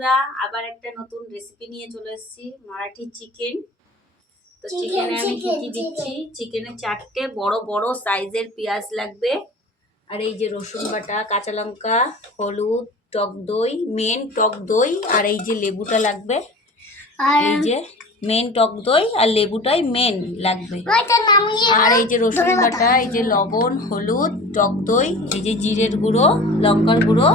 বন্ধুরা, আবার একটা নতুন রেসিপি নিয়ে চলে এসেছি, মারাঠি চিকেন। তো চিকেনে আমি কি কি দিচ্ছি, চিকেনে 4টে বড় বড় সাইজের পেঁয়াজ লাগবে, আর এই যে রসুন বাটা, কাঁচা লঙ্কা, হলুদ, টক দই, মেন টক দই, আর এই যে লেবুটা লাগবে। এই যে মেন টক দই আর লেবুটাই মেন লাগবে। আর এই যে রসুন বাটা, এই যে লবণ, হলুদ, টক দই, এই যে জিরের গুঁড়ো, লঙ্কার গুঁড়ো।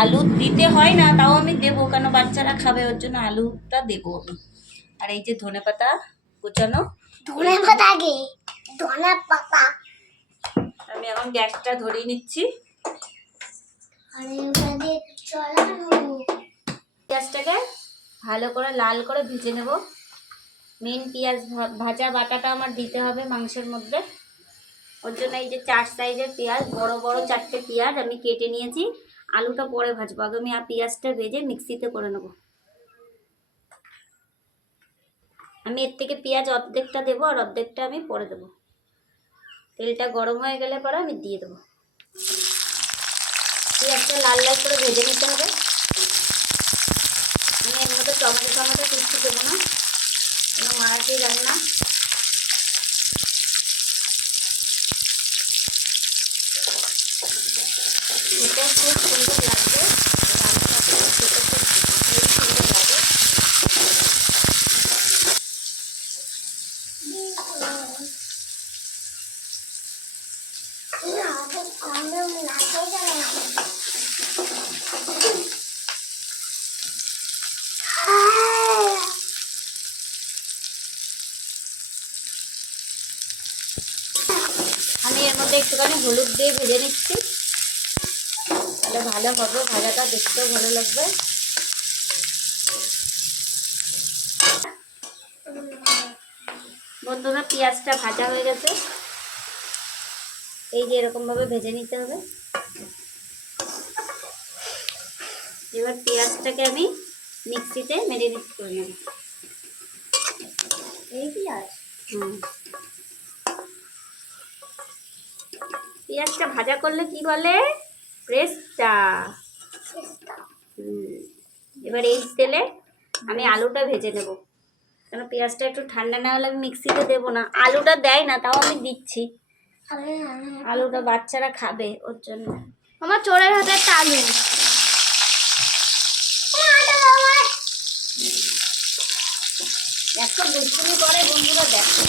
আলু দিতে হয় না, তাও আমি দেবো, কেন বাচ্চারা খাবে, ওর জন্য আলুটা দেবো আমি। আর এই যে ধনেপাতা কুচানো। আমি এখন গ্যাসটা ধরিয়ে নিচ্ছি। পেঁয়াজটাকে ভালো করে লাল করে ভেজে নেব। মেন পেঁয়াজ ভাজা বাটাটা আমার দিতে হবে মাংসের মধ্যে। ওর জন্য এই যে 4 সাইজের পেঁয়াজ, বড় বড় 4টে পেঁয়াজ আমি কেটে নিয়েছি। আলুটা পরে ভাজবো, আগে আমি পেঁয়াজটা ভেজে মিক্সিতে করে নেব। আমি এর থেকে পেঁয়াজ অর্ধেকটা দেবো আর অর্ধেকটা আমি পরে দেবো। তেলটা গরম হয়ে গেলে পরে আমি দিয়ে দেবো। পেঁয়াজটা লাল লাল করে ভেজে নিতে হবে। আমি এর মধ্যে টমেটো কিছু দেবো না, কোনো মারাঠি রান্না। এটা খুব সুন্দর লাগবে, আমি এর মধ্যে একটুখানি হলুদ দিয়ে ভেজে নিচ্ছি, তাহলে ভালো হবে, ভাজাটা দেখতেও ভালো লাগবে। বন্ধুরা, পেঁয়াজটা ভাজা হয়ে গেছে, এই যে এরকম ভাবে ভেজে নিতে হবে। এবার পেঁয়াজটাকে আমি মিক্সিতে ম্যারিনেট করে নেব। এই পেঁয়াজ, পেঁয়াজটা ভাজা করলে কি বলে, প্রেস্তা। এবার এই তেলে আমি আলুটা ভেজে নেব, কেন পেঁয়াজটা একটু ঠান্ডা না হলে আমি মিক্সিতে দেবো না। আলুটা দেয় না, তাও আমি দিচ্ছি, আলুটা বাচ্চারা খাবে, ওর জন্য। আমার চোরের হাতে একটা আলু। এত দুষ্টুমি করে বন্ধুরা, দেখো।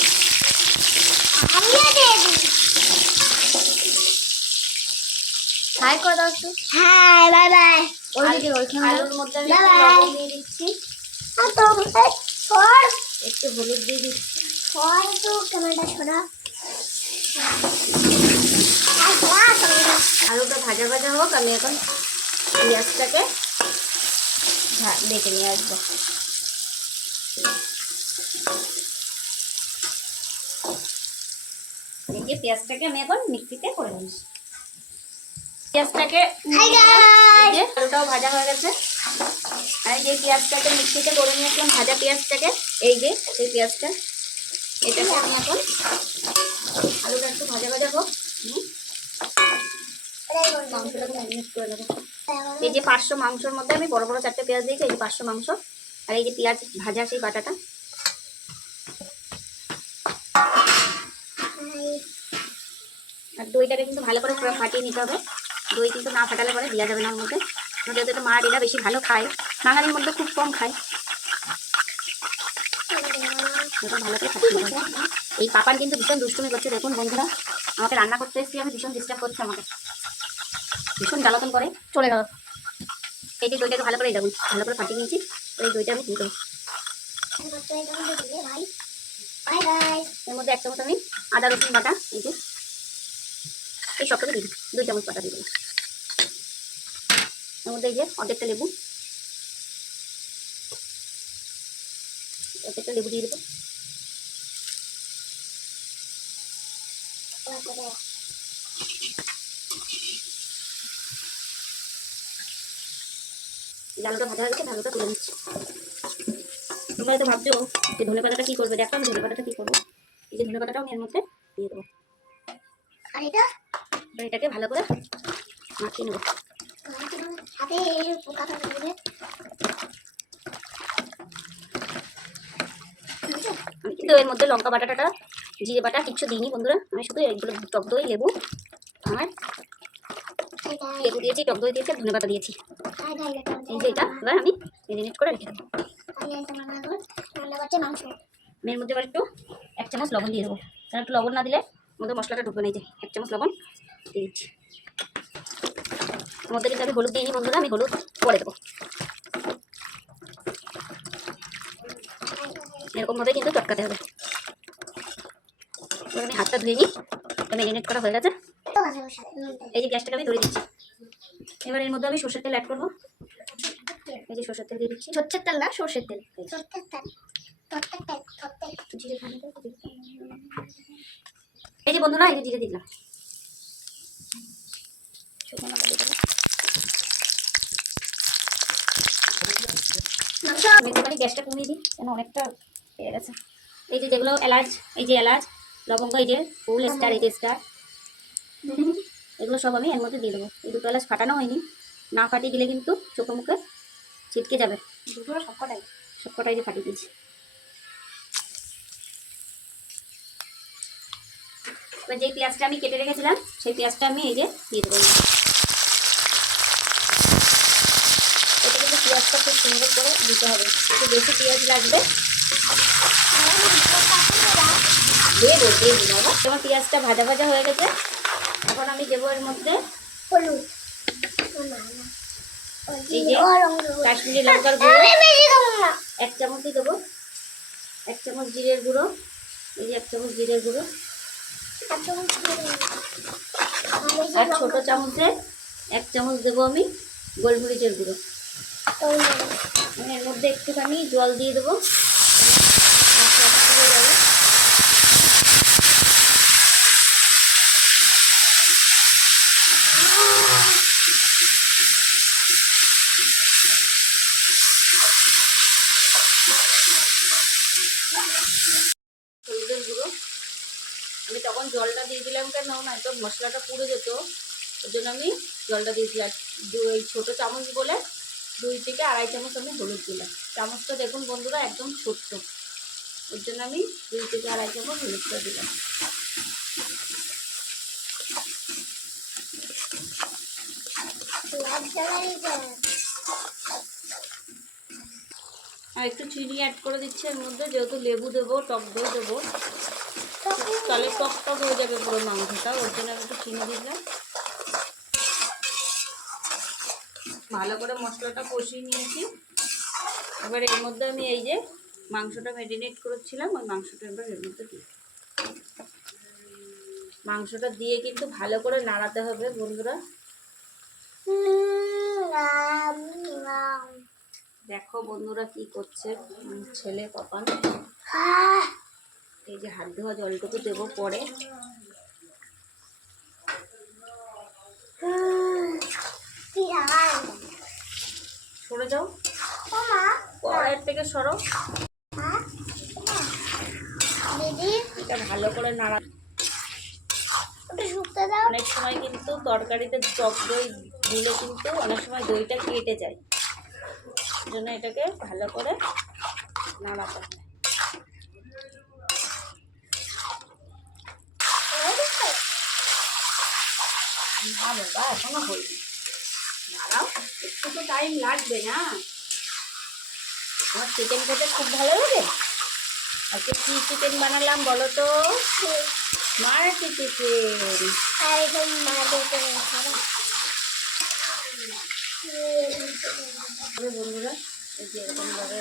হাই করে দাও একটু। Hi, bye bye. আলুর মধ্যে আমি লবণ দিয়ে দিচ্ছি, একটু হলুদ দিয়ে দিচ্ছি। আলুটা ভাজা ভাজা হোক, আমি এখন পেঁয়াজটাকে দেখে নিয়ে আসবো। দেখে পেঁয়াজটাকে আমি এখন মিক্সিতে করে নিচ্ছি। পেঁয়াজটাকে আলুটাও ভাজা হয়ে গেছে, আর যে পেঁয়াজটাকে মিক্সিতে করে নিয়ে আসলাম ভাজা পেঁয়াজটাকে, এই যে এই পেঁয়াজটা, এটাকে আমি এখন আলুটা একটু ভাজা ভাজা হোক, মাংসটাকে ম্যারিনেট করে নেবো। এই যে 500 মাংসর মধ্যে আমি বড় বড় 4টে পেঁয়াজ দিয়েছি, এই যে 500 মাংস, আর এই যে পেঁয়াজ ভাজা সেই বাটাটা। আর দইটাকে কিন্তু ভালো করে পুরো ফাটিয়ে নিতে হবে। দই কিন্তু না ফাটালে পরে দেওয়া যাবে না ওর মধ্যে, যেহেতু এটা মারাঠিরা বেশি ভালো খায়, বাঙালির মধ্যে খুব কম খায়। ভালো করে ফাটিয়ে নিতে হবে। এই পাপান কিন্তু ভীষণ দুষ্টুমি করছে, দেখুন বন্ধুরা, আমাকে রান্না করতে এসেছি আমি, ভীষণ ডিস্টার্ব করছে আমাকে, ভীষণ জ্বালাতন করে, চলে গেল। এই যে দইটাকে ভালো করে দেখুন, ভালো করে ফাটিয়ে নিয়েছি, এই দইটা আমি দিয়ে দেবো। এর মধ্যে 1 চামচ আমি আদা রসুন বাটা, এই যে এই সবটাকে দিয়ে দিই, 2 চামচ বাটা দিয়ে দেবো। এর মধ্যে এই যে অর্ধেকটা লেবু, অর্ধেকটা লেবু দিয়ে দেবো। আলুটা ভাজা হয়ে গেছে, আলুটা তুলে নিচ্ছি। তোমরা তো ভাবছো যে ধনে পাতাটা কি করবে, দেখো আমি ধনে পাতাটা কি করবো। এই যে ধনে পাতাটাও আমি এর মধ্যে দিয়ে দেবো, আর এটাকে ভালো করে মাখিয়ে নেবো। তো এর মধ্যে লঙ্কা বাটাটা জিরে বাটা কিচ্ছু দিইনি বন্ধুরা, আমি শুধু এইগুলো টক দই লেবু আর লেবু দিয়েছি, টক দই দিয়েছি, ধনে পাতা দিয়েছি। এই যে এটা এবার আমি ম্যারিনেট করে রেখে দেবো। এর মধ্যে এবার একটু 1 চামচ লবণ দিয়ে দেবো, কারণ একটু লবণ না দিলে মধ্যে মশলাটা ঢুকবে না। এই যে 1 চামচ লবণ দিয়ে দিচ্ছি। মধ্যে কিন্তু আমি হলুদ দিইনি বন্ধুরা, আমি হলুদ পরে দেবো। এরকমভাবে কিন্তু চটকাতে হবে। এবার আমি হাতটা ধুয়ে নিই, ম্যারিনেট করা হয়ে গেছে। এই যে গ্যাসটাকে আমি ধরে দিচ্ছি। এবার এর মধ্যে আমি সরষের তেল অ্যাড করবো। এই যে সরষের তেল দিয়ে দিচ্ছি, সরষের তেল না সরষের তেল। এই যে বন্ধুরা এই যে জিরে দিলাম, আমি গ্যাসটা কমিয়ে দিই কেন অনেকটা হয়ে গেছে। এই যে যেগুলো এলাচ, এই যে এলাচ লবঙ্গ, এই যে ফুল স্টার, এই যে স্টার, এগুলো সব আমি এর মধ্যে দিয়ে দেবো। এই দুটো এলাচ ফাটানো হয়নি, না ফাটিয়ে দিলে কিন্তু চোখে মুখে ছিটকে যাবে। দুটো সবকটাই যে ফাটিয়ে দিয়েছি। এবার যে পেঁয়াজটা আমি কেটে রেখেছিলাম সেই পেঁয়াজটা আমি এই যে দিয়ে দেবো। এটা কিন্তু পেঁয়াজটা খুব সুন্দর করে দিতে হবে, একটু বেশি পেঁয়াজ লাগবে। যেমন পেঁয়াজটা ভাজা ভাজা হয়ে গেছে, এখন আমি দেবো এর মধ্যে হলুদ, এই যে কাশ্মীরি লঙ্কার গুঁড়ো 1 চামচই দেবো, 1 চামচ জিরের গুঁড়ো, এই যে 1 চামচ জিরের গুঁড়ো, আর ছোট চামচে 1 চামচ দেবো আমি গোলমরিচের গুঁড়ো। এর মধ্যে একটুখানি জল দিয়ে দেবো। হলুদের গুঁড়ো আমি তখন জলটা দিয়ে দিলাম কেন না তো মশলাটা পুড়ে যেত, ওই জন্য আমি জলটা দিয়েছিলাম। ছোটো চামচ বলে 2 থেকে আড়াই চামচ আমি হলুদ দিলাম। চামচটা দেখুন বন্ধুরা একদম ছোট্ট, ওই জন্য আমি 2 থেকে আড়াই চামচ হলুদটা দিলাম। আর একটু চিনি অ্যাড করে দিচ্ছি এর মধ্যে, যেহেতু লেবু দেবো, টক দই দেবো, তাহলে টক টক হয়ে যাবে পুরো মাংসটা, ওর জন্য আমি একটু চিনি দিলাম। ভালো করে মশলাটা কষিয়ে নিয়েছি। এবার এর মধ্যে আমি এই যে মাংসটা ম্যারিনেট করেছিলাম ওই মাংসটা এবার এর মধ্যে দিই। মাংসটা দিয়ে কিন্তু ভালো করে নাড়াতে হবে বন্ধুরা। দেখো বন্ধুরা কি করছে ছেলে পাপা। এই যে হাত ধোয়া জলটুকু দেবো পরে। সরে যাও, কড়াইয়ের থেকে সরো। এটা ভালো করে নাড়া। অনেক সময় কিন্তু তরকারিতে টক দই দিলে কিন্তু অনেক সময় দইটা কেটে যায়, এই জন্য এটাকে ভালো করে নাড়াতে হবে। না বাবা এখনো হয়নি, দাঁড়াও একটু তো টাইম লাগবে না। আমার চিকেন খেতে খুব ভালো লাগে। আজকে কি চিকেন বানালাম বলো তো? মারাঠি চিকেন। বন্ধুরা এই যে এরকম ভাবে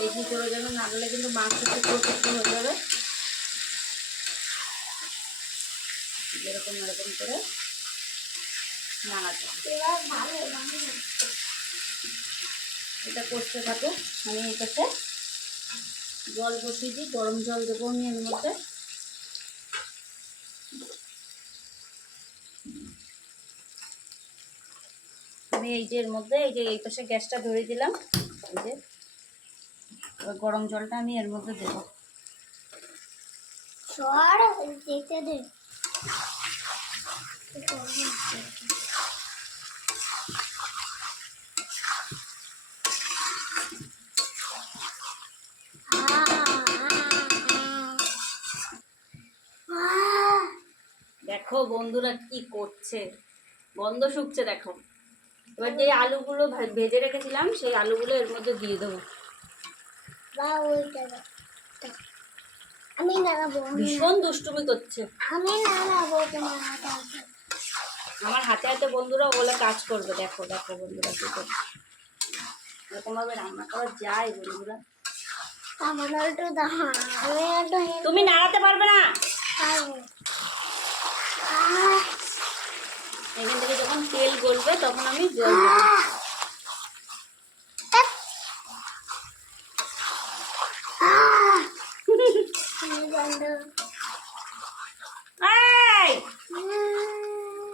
বেশি করে যেন না গেলে কিন্তু মাংস টুকরো টুকরো হয়ে যাবে। এরকম এরকম করে নাড়াতে এটা করতে থাকো। আমি এটাতে জল বসিয়ে দিই, গরম জল দেবো আমি এর মধ্যে। আমি এই যে এর মধ্যে এই যে এই পাশে গ্যাসটা ধরে দিলাম, এই যে গরম জলটা আমি এর মধ্যে দেবো। বন্ধুরা কি করছে, গন্ধ শুকছে দেখো। এবার যে আলুগুলো ভেজে রেখেছিলাম সেই আলুগুলো এর মধ্যে দিয়ে দেবো। আমি নাড়াবো। ভীষণ দুষ্টুমি করছে। আমি নাড়াবো তোমার হাতে। আমার হাতে হাতে বন্ধুরা ওগুলো কাজ করবে। দেখো দেখো বন্ধুরা কি করছে, এরকম ভাবে রান্না করা যায় বন্ধুরা। তুমি নাড়াতে পারবে না। এখান থেকে যখন তেল গলবে তখন আমি জল দেবো।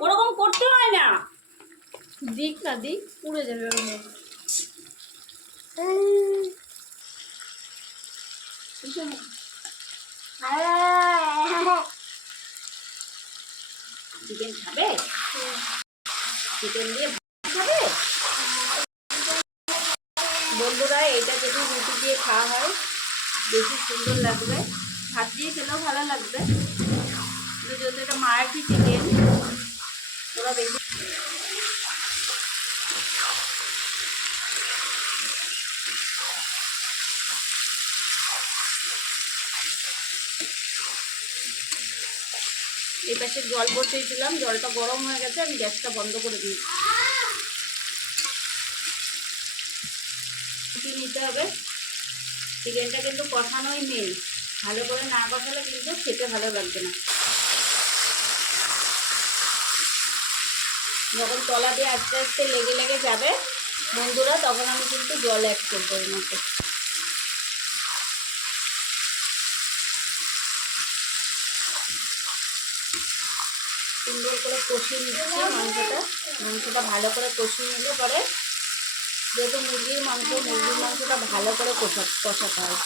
ওরকম করতে হয় না, দিক না দিক পুড়ে যাবে। চিকেন খাবে? চিকেন দিয়ে খাবে বন্ধুরা। এটা যদি রুটি দিয়ে খাওয়া হয় বেশি সুন্দর লাগবে, ভাত দিয়ে খেলেও ভালো লাগবে। যেহেতু এটা মারাঠি চিকেন ওরা বেশি। এই পাশে জল বসিয়েছিলাম, জলটা গরম হয়ে গেছে, আমি গ্যাসটা বন্ধ করে দিয়েছি। নিতে হবে। চিকেনটা কিন্তু কষানোই মেন, ভালো করে না কষালে কিন্তু খেতে ভালো লাগবে না। যখন তলা দিয়ে আস্তে আস্তে লেগে লেগে যাবে বন্ধুরা, তখন আমি কিন্তু জল অ্যাড করবো এর মধ্যে। সুন্দর করে কষিয়ে নিচ্ছি মাংসটা ভালো করে কষিয়ে নিলে পরে, যেহেতু মুরগির মাংসটা ভালো করে কষাতে হয়।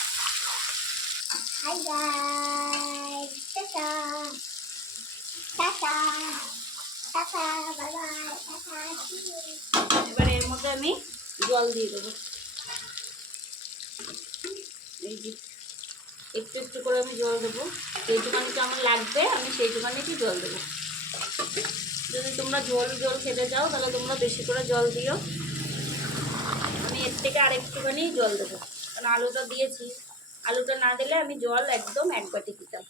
এবার এর মধ্যে আমি জল দিয়ে দেবো। এই যে একটু একটু করে আমি জল দেবো, যেইটুকানিটা আমার লাগবে আমি সেইটুকানিটি জল দেবো। যদি তোমরা ঝোল খেতে চাও তাহলে তোমরা বেশি করে জল দিও। আমি এর থেকে আরেকটুখানি জল দেবো, কারণ আলুটা দিয়েছি। আলুটা না দিলে আমি জল একদম এক বাটি দিতাম।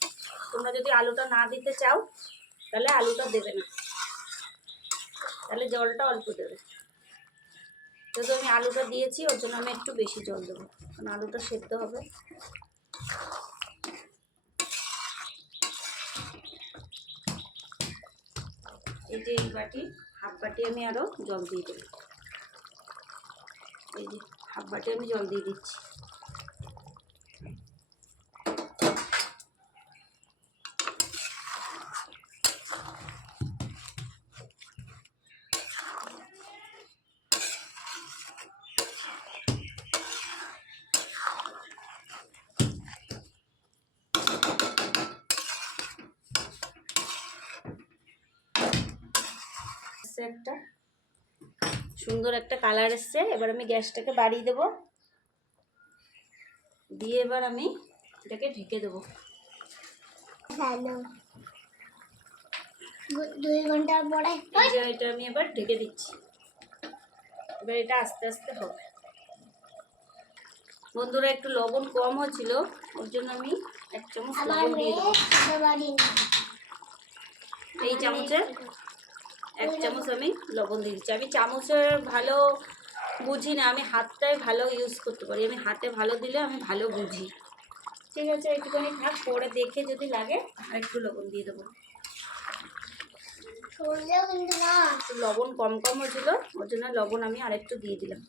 তোমরা যদি আলুটা না দিতে চাও তাহলে আলুটা দেবে না, তাহলে জলটা অল্প দেবে। যেহেতু আমি আলুটা দিয়েছি ওর জন্য আমি একটু বেশি জল দেবো, কারণ আলুটা সেদ্ধ হবে। এই যে এই বাটি, হাফ বাটি আমি আরও জল দিয়ে দেবো। এই যে হাফ বাটি আমি জল দিয়ে দিচ্ছি। একটা সুন্দর একটা কালার এসছে। এবার আমি গ্যাসটাকে বাড়িয়ে দেবো, দিয়ে এবার আমি এটাকে ঢেকে দেবো। 2 ঘন্টা পরে এটা আমি এবার ঢেকে দিচ্ছি। এবার এটা আস্তে আস্তে হবে। বন্ধুরা একটু লবণ কম হয়েছিল, ওর জন্য আমি 1 চামচ লবণ দিয়ে দেবো। এই চামচে 1 চামচ আমি লবণ দিয়ে দিচ্ছি। আমি চামচে ভালো বুঝি না, আমি হাতটাই ভালো ইউজ করতে পারি। আমি হাতে ভালো দিলে আমি ভালো বুঝি। ঠিক আছে, একটুখানি থাক, পরে দেখে যদি লাগে আর একটু লবণ দিয়ে দেবো। লবণ কম হয়েছিল ওর জন্য লবণ আমি আরেকটু দিয়ে দিলাম।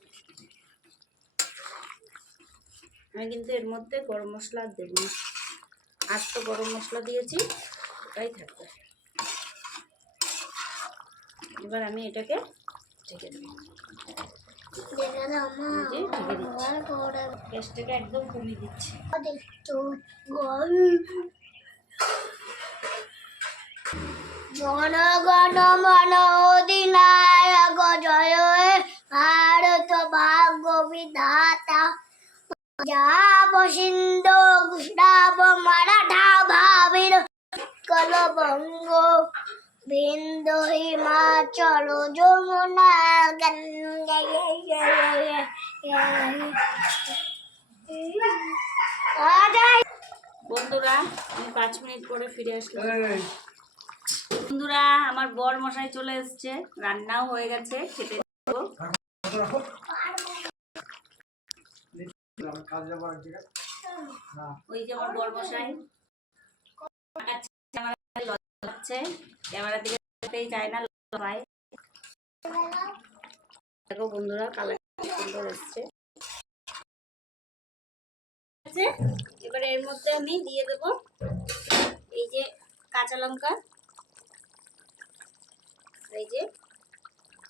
আমি কিন্তু এর মধ্যে গরম মশলা দেবো না, আজ তো গরম মশলা দিয়েছি ওটাই থাকবে। এবার আমি এটাকে ঢেকে দেবো। গ্যাসটাকে একদম কমিয়ে দিচ্ছি। জন গণ মন অধিনায়ক জয় হে ভারত ভাগ্য বিধাতা যাব সিন্ধু গুজরাট মারাঠা ভাবির কলবঙ্গ বিন্দু হিমাচল যমুনা বন্ধুরা আমি 5 মিনিট পরে ফিরে আসলাম। বন্ধুরা আমার বর মশাই চলে এসেছে, রান্নাও হয়ে গেছে, খেতে দেবো। ওই যে আমার বর মশাই ক্যামেরা দিকে যায় না, ভাই দেখো বন্ধুরা কালার সুন্দর এসছে। এবারে এর মধ্যে আমি দিয়ে দেব এই যে কাঁচা লঙ্কা, এই যে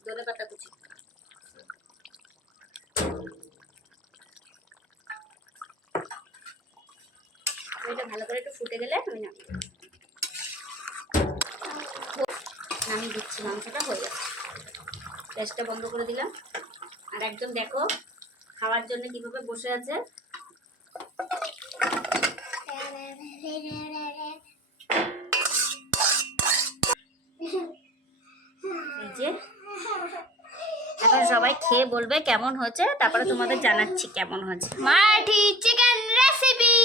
ধনেপাতা কুচি। এটা ভালো করে একটু ফুটে গেলে আমি নামিয়ে দিচ্ছি। মাংসটা হয়ে যাচ্ছে, গ্যাসটা বন্ধ করে দিলাম। আর একজন দেখো খাওয়ার জন্য কিভাবে বসে আছে। এই যে এখন সবাই খেয়ে বলবে কেমন হয়েছে, তারপরে তোমাদের জানাচ্ছি কেমন হয়েছে। Marathi chicken recipe,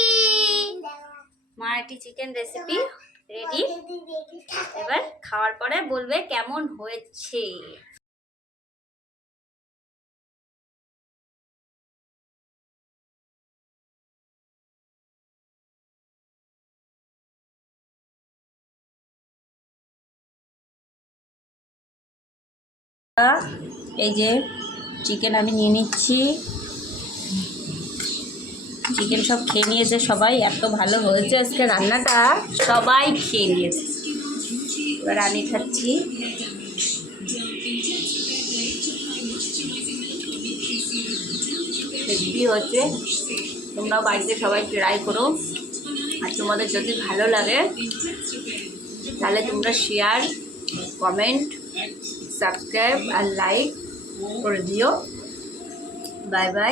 Marathi chicken recipe ready. এবার খাওয়ার পরে বলবে কেমন হয়েছে। এই যে চিকেন আমি নিয়ে নিচ্ছি, চিকেন সব খেয়ে নিয়েছে সবাই, এত ভালো হয়েছে আজকে রান্নাটা, সবাই খেয়ে নিয়েছে। এবার আমি খাচ্ছি। হেভি হচ্ছে, তোমরাও বাড়িতে সবাই ট্রাই করো। আর তোমাদের যদি ভালো লাগে তাহলে তোমরা শেয়ার, কমেন্ট, সাবস্ক্রাইব আর লাইক করে দিও। Bye bye.